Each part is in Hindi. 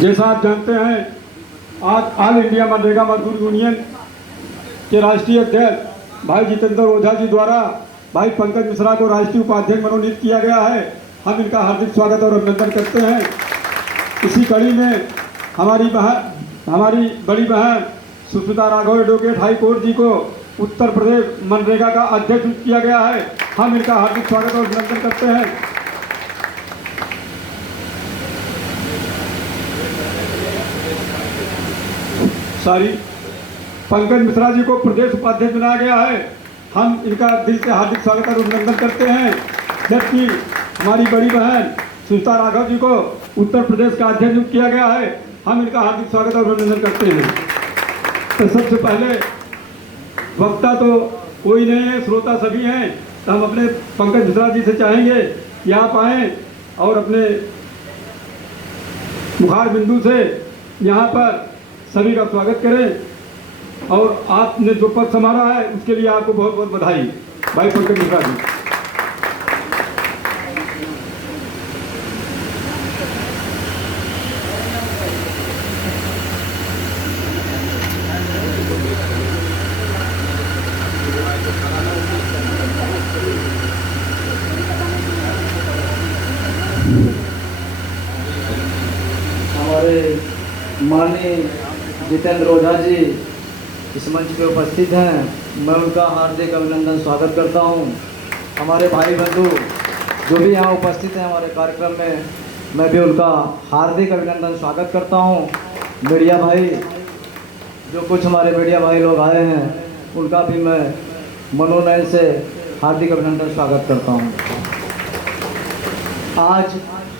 जैसा आप जानते हैं, आज ऑल इंडिया मनरेगा मजदूर यूनियन के राष्ट्रीय अध्यक्ष भाई जितेंद्र ओझा जी द्वारा भाई पंकज मिश्रा को राष्ट्रीय उपाध्यक्ष मनोनीत किया गया है। हम इनका हार्दिक स्वागत और अभिनंदन करते हैं। इसी कड़ी में हमारी बड़ी बहन Sushmita Raghav advocate high court ji को उत्तर प्रदेश मनरेगा का अध्यक्ष नियुक्त किया गया है। हम इनका हार्दिक स्वागत और अभिनंदन करते हैं। पंकज मिश्रा जी को प्रदेश उपाध्यक्ष बनाया गया है। हम इनका दिल से हार्दिक स्वागत और अभिनंदन करते हैं। जबकि हमारी बड़ी बहन सुष्मिता राघव जी को उत्तर प्रदेश का अध्यक्ष नियुक्त किया गया है। हम इनका हार्दिक स्वागत और अभिनंदन करते हैं। तो सबसे पहले वक्ता तो कोई नहीं है, श्रोता सभी हैं। तो हम अपने पंकज मिश्रा जी से चाहेंगे कि आप आएँ और अपने मुखार बिंदु से यहाँ पर सभी का स्वागत करें। और आपने जो पद संभाला है उसके लिए आपको बहुत बहुत बधाई भाई पंकज मिश्रा जी। हमारे माननीय जितेंद्र ओझा जी इस मंच पे उपस्थित हैं। मैं उनका हार्दिक अभिनंदन स्वागत करता हूं। हमारे भाई बंधु जो भी यहाँ उपस्थित हैं हमारे कार्यक्रम में, मैं भी उनका हार्दिक अभिनंदन स्वागत करता हूं। मीडिया भाई जो कुछ हमारे मीडिया भाई लोग आए हैं उनका भी मैं मनोनयन से हार्दिक अभिनंदन स्वागत करता हूं। आज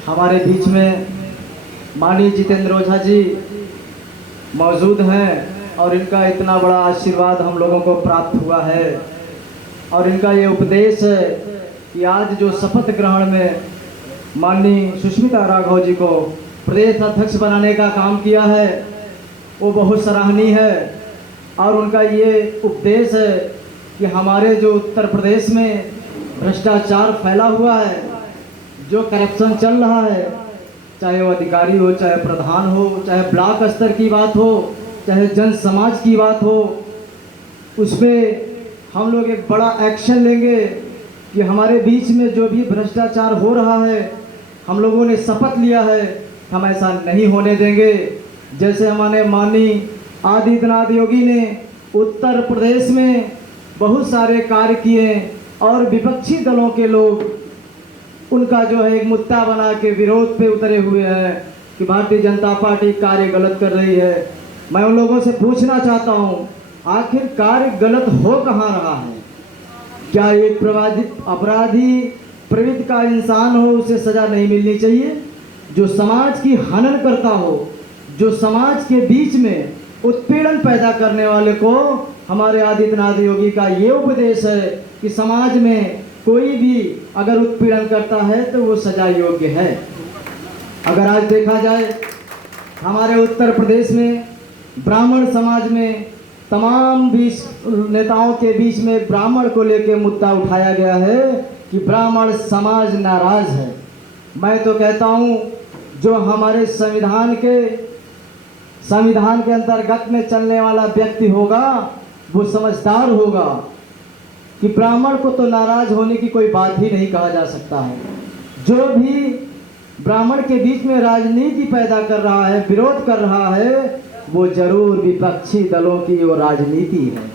हमारे बीच में माननीय जितेंद्र ओझा जी मौजूद हैं और इनका इतना बड़ा आशीर्वाद हम लोगों को प्राप्त हुआ है। और इनका ये उपदेश है कि आज जो शपथ ग्रहण में माननीय सुष्मिता राघव जी को प्रदेश अध्यक्ष बनाने का काम किया है वो बहुत सराहनीय है। और उनका ये उपदेश है कि हमारे जो उत्तर प्रदेश में भ्रष्टाचार फैला हुआ है, जो करप्शन चल रहा है, चाहे वो अधिकारी हो, चाहे प्रधान हो, चाहे ब्लॉक स्तर की बात हो, चाहे जन समाज की बात हो, उसमें हम लोग एक बड़ा एक्शन लेंगे कि हमारे बीच में जो भी भ्रष्टाचार हो रहा है हम लोगों ने शपथ लिया है हम ऐसा नहीं होने देंगे। जैसे हमारे माननीय आदित्यनाथ योगी ने उत्तर प्रदेश में बहुत सारे कार्य किए और विपक्षी दलों के लोग उनका जो है एक मुद्दा बना के विरोध पे उतरे हुए हैं कि भारतीय जनता पार्टी कार्य गलत कर रही है। मैं उन लोगों से पूछना चाहता हूं, आखिर कार्य गलत हो कहाँ रहा है? क्या एक अपराधी प्रवृत्ति का इंसान हो उसे सजा नहीं मिलनी चाहिए? जो समाज की हनन करता हो, जो समाज के बीच में उत्पीड़न पैदा करने वाले को, हमारे आदित्यनाथ योगी का ये उपदेश है कि समाज में कोई भी अगर उत्पीड़न करता है तो वो सजा योग्य है। अगर आज देखा जाए हमारे उत्तर प्रदेश में ब्राह्मण समाज में तमाम नेताओं के बीच में ब्राह्मण को लेकर मुद्दा उठाया गया है कि ब्राह्मण समाज नाराज है। मैं तो कहता हूँ जो हमारे संविधान के अंतर्गत में चलने वाला व्यक्ति होगा वो समझदार होगा कि ब्राह्मण को तो नाराज होने की कोई बात ही नहीं कहा जा सकता है। जो भी ब्राह्मण के बीच में राजनीति पैदा कर रहा है, विरोध कर रहा है, वो जरूर विपक्षी दलों की वो राजनीति है।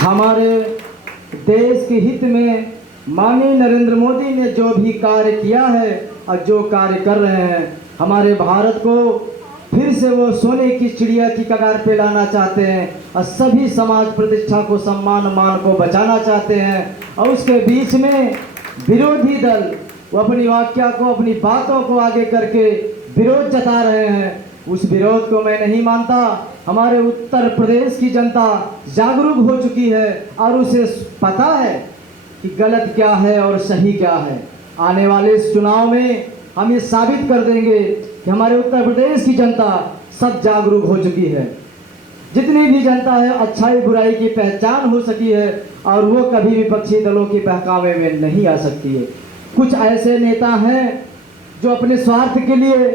हमारे देश के हित में माननीय नरेंद्र मोदी ने जो भी कार्य किया है और जो कार्य कर रहे हैं, हमारे भारत को फिर से वो सोने की चिड़िया की कगार पे लाना चाहते हैं और सभी समाज प्रतिष्ठा को, सम्मान मान को बचाना चाहते हैं। और उसके बीच में विरोधी दल वो अपनी वाक्या को, अपनी बातों को आगे करके विरोध जता रहे हैं। उस विरोध को मैं नहीं मानता। हमारे उत्तर प्रदेश की जनता जागरूक हो चुकी है और उसे पता है कि गलत क्या है और सही क्या है। आने वाले इस चुनाव में हम ये साबित कर देंगे कि हमारे उत्तर प्रदेश की जनता सब जागरूक हो चुकी है। जितनी भी जनता है अच्छाई बुराई की पहचान हो सकी है और वो कभी विपक्षी दलों के बहकावे में नहीं आ सकती है। कुछ ऐसे नेता हैं जो अपने स्वार्थ के लिए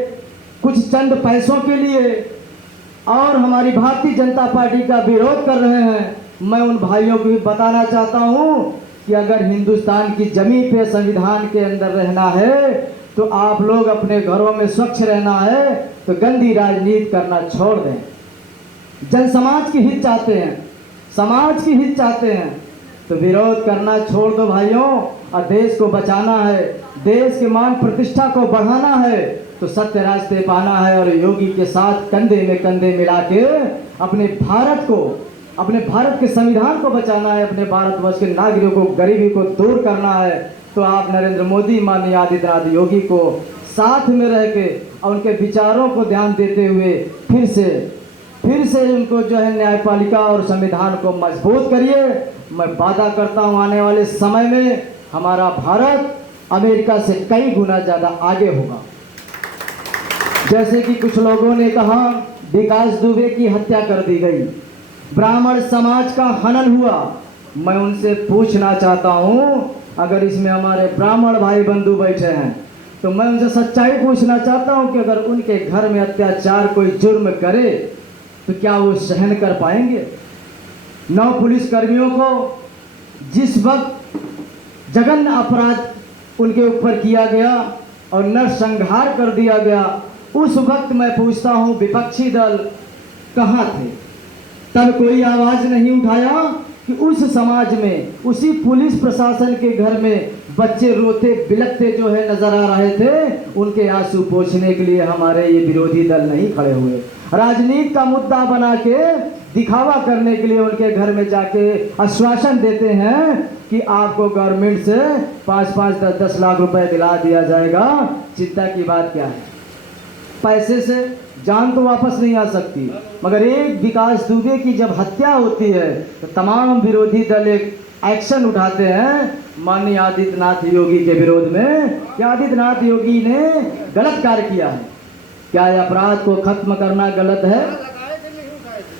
कुछ चंद पैसों के लिए और हमारी भारतीय जनता पार्टी का विरोध कर रहे हैं, मैं उन भाइयों को भी बताना चाहता हूं कि अगर हिंदुस्तान की जमीन पे संविधान के अंदर रहना है तो आप लोग अपने घरों में स्वच्छ रहना है तो गंदी राजनीति करना छोड़ दें। जन समाज की हित चाहते हैं, समाज की हित चाहते हैं तो विरोध करना छोड़ दो भाइयों। और देश को बचाना है, देश के मान प्रतिष्ठा को बढ़ाना है तो सत्य रास्ते पाना है और योगी के साथ कंधे में कंधे मिला के अपने भारत को, अपने भारत के संविधान को बचाना है, अपने भारतवर्ष के नागरिकों को, गरीबी को दूर करना है। तो आप नरेंद्र मोदी, माननीय आदित्यनाथ योगी को साथ में रह के और उनके विचारों को ध्यान देते हुए फिर से उनको जो है न्यायपालिका और संविधान को मजबूत करिए। मैं वादा करता हूँ आने वाले समय में हमारा भारत अमेरिका से कई गुना ज़्यादा आगे होगा। जैसे कि कुछ लोगों ने कहा विकास दुबे की हत्या कर दी गई, ब्राह्मण समाज का हनन हुआ। मैं उनसे पूछना चाहता हूँ, अगर इसमें हमारे ब्राह्मण भाई बंधु बैठे हैं तो मैं उनसे सच्चाई पूछना चाहता हूँ कि अगर उनके घर में अत्याचार कोई जुर्म करे तो क्या वो सहन कर पाएंगे? 9 पुलिस कर्मियों को जिस वक्त जघन्य अपराध उनके ऊपर किया गया और नरसंहार कर दिया गया, उस वक्त मैं पूछता हूँ विपक्षी दल कहाँ थे? तब कोई आवाज़ नहीं उठाया कि उस समाज में, उसी पुलिस प्रशासन के घर में बच्चे रोते बिलखते जो है नजर आ रहे थे, उनके आंसू पोंछने के लिए हमारे ये विरोधी दल नहीं खड़े हुए। राजनीति का मुद्दा बना के दिखावा करने के लिए उनके घर में जाके आश्वासन देते हैं कि आपको गवर्नमेंट से 5-5, 10-10 लाख रुपए दिला दिया जाएगा। चिंता की बात क्या है? पैसे से जान तो वापस नहीं आ सकती, मगर एक विकास दुबे की जब हत्या होती है तो तमाम विरोधी दल एक एक्शन उठाते हैं माननीय आदित्यनाथ योगी के विरोध में कि आदित्यनाथ योगी ने गलत कार्य किया है। क्या अपराध को खत्म करना गलत है?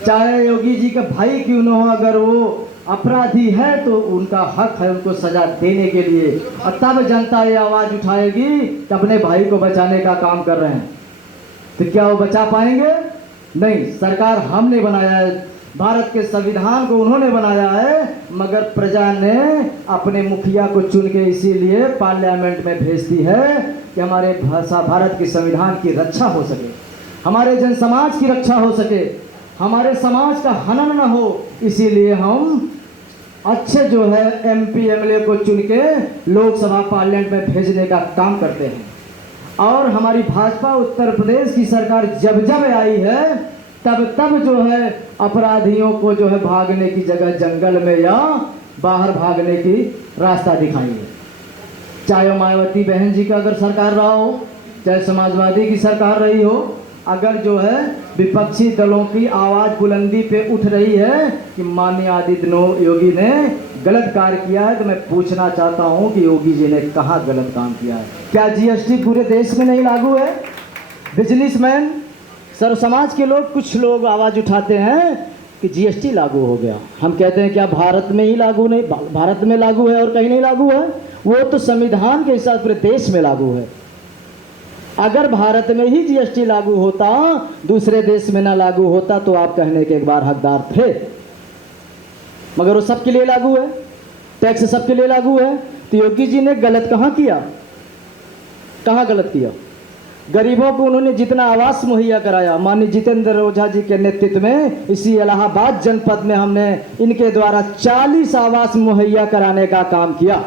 चाहे योगी जी के भाई क्यों न हो, अगर वो अपराधी है तो उनका हक है उनको सजा देने के लिए। और तब जनता ये आवाज़ उठाएगी कि अपने भाई को बचाने का काम कर रहे हैं, तो क्या वो बचा पाएंगे? नहीं। सरकार हमने बनाया है, भारत के संविधान को उन्होंने बनाया है, मगर प्रजा ने अपने मुखिया को चुन के इसीलिए पार्लियामेंट में भेजती है कि हमारे भारत के संविधान की रक्षा हो सके, हमारे जन समाज की रक्षा हो सके, हमारे समाज का हनन न हो। इसीलिए हम अच्छे जो है MP MLA को चुन के लोकसभा पार्लियामेंट में भेजने का काम करते हैं। और हमारी भाजपा उत्तर प्रदेश की सरकार जब जब आई है तब जो है अपराधियों को जो है भागने की जगह जंगल में या बाहर भागने की रास्ता दिखाई है। चाहे मायावती बहन जी का अगर सरकार रहा हो, चाहे समाजवादी की सरकार रही हो, अगर जो है विपक्षी दलों की आवाज़ बुलंदी पे उठ रही है कि माननीय आदित्यनाथ योगी ने गलत कार्य किया है, तो मैं पूछना चाहता हूं कि योगी जी ने कहाँ गलत काम किया है? क्या GST पूरे देश में नहीं लागू है? बिजनेसमैन, सर्व समाज के लोग, कुछ लोग आवाज़ उठाते हैं कि GST लागू हो गया। हम कहते हैं क्या भारत में ही लागू नहीं, भारत में लागू है और कहीं नहीं लागू है? वो तो संविधान के हिसाब से पूरे देश में लागू है। अगर भारत में ही GST लागू होता, दूसरे देश में ना लागू होता, तो आप कहने के एक बार हकदार थे। मगर वो सबके लिए लागू है, टैक्स सबके लिए लागू है। तो योगी जी ने गलत कहाँ किया? कहाँ गलत किया? गरीबों को उन्होंने जितना आवास मुहैया कराया, माननीय जितेंद्र ओझा जी के नेतृत्व में इसी इलाहाबाद जनपद में हमने इनके द्वारा 40 आवास मुहैया कराने का काम किया।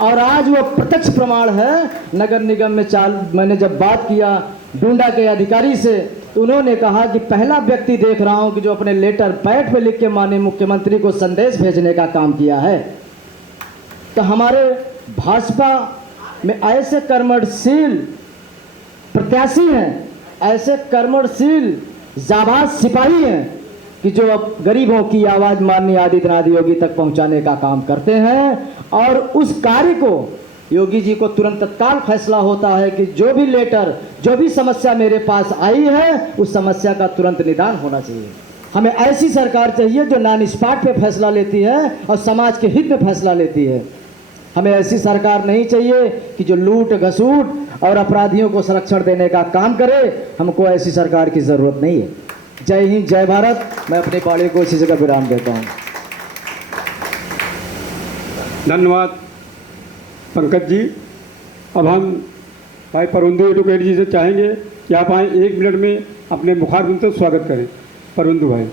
और आज वो प्रत्यक्ष प्रमाण है। नगर निगम में मैंने जब बात किया डूंडा के अधिकारी से, तो उन्होंने कहा कि पहला व्यक्ति देख रहा हूं कि जो अपने लेटर पैड पे लिख के माननीय मुख्यमंत्री को संदेश भेजने का काम किया है। तो हमारे भाजपा में ऐसे कर्मठशील प्रत्याशी हैं, ऐसे कर्मठशील जाबाज सिपाही हैं कि जो अब गरीबों की आवाज़ माननीय आदित्यनाथ योगी तक पहुंचाने का काम करते हैं। और उस कार्य को योगी जी को तुरंत तत्काल फैसला होता है कि जो भी लेटर, जो भी समस्या मेरे पास आई है, उस समस्या का तुरंत निदान होना चाहिए। हमें ऐसी सरकार चाहिए जो नॉन स्पॉट पे फैसला लेती है और समाज के हित में फैसला लेती है। हमें ऐसी सरकार नहीं चाहिए कि जो लूट घसूट और अपराधियों को संरक्षण देने का काम करे। हमको ऐसी सरकार की ज़रूरत नहीं है। जय हिंद, जय भारत। मैं अपनी पाड़ी को इसी जगह विराम देता हूँ। धन्यवाद पंकज जी। अब हम भाई परवंदु एडवोकेट जी से चाहेंगे कि आप आए 1 मिनट में अपने मुखारबिंद से स्वागत करें। परवंदु भाई।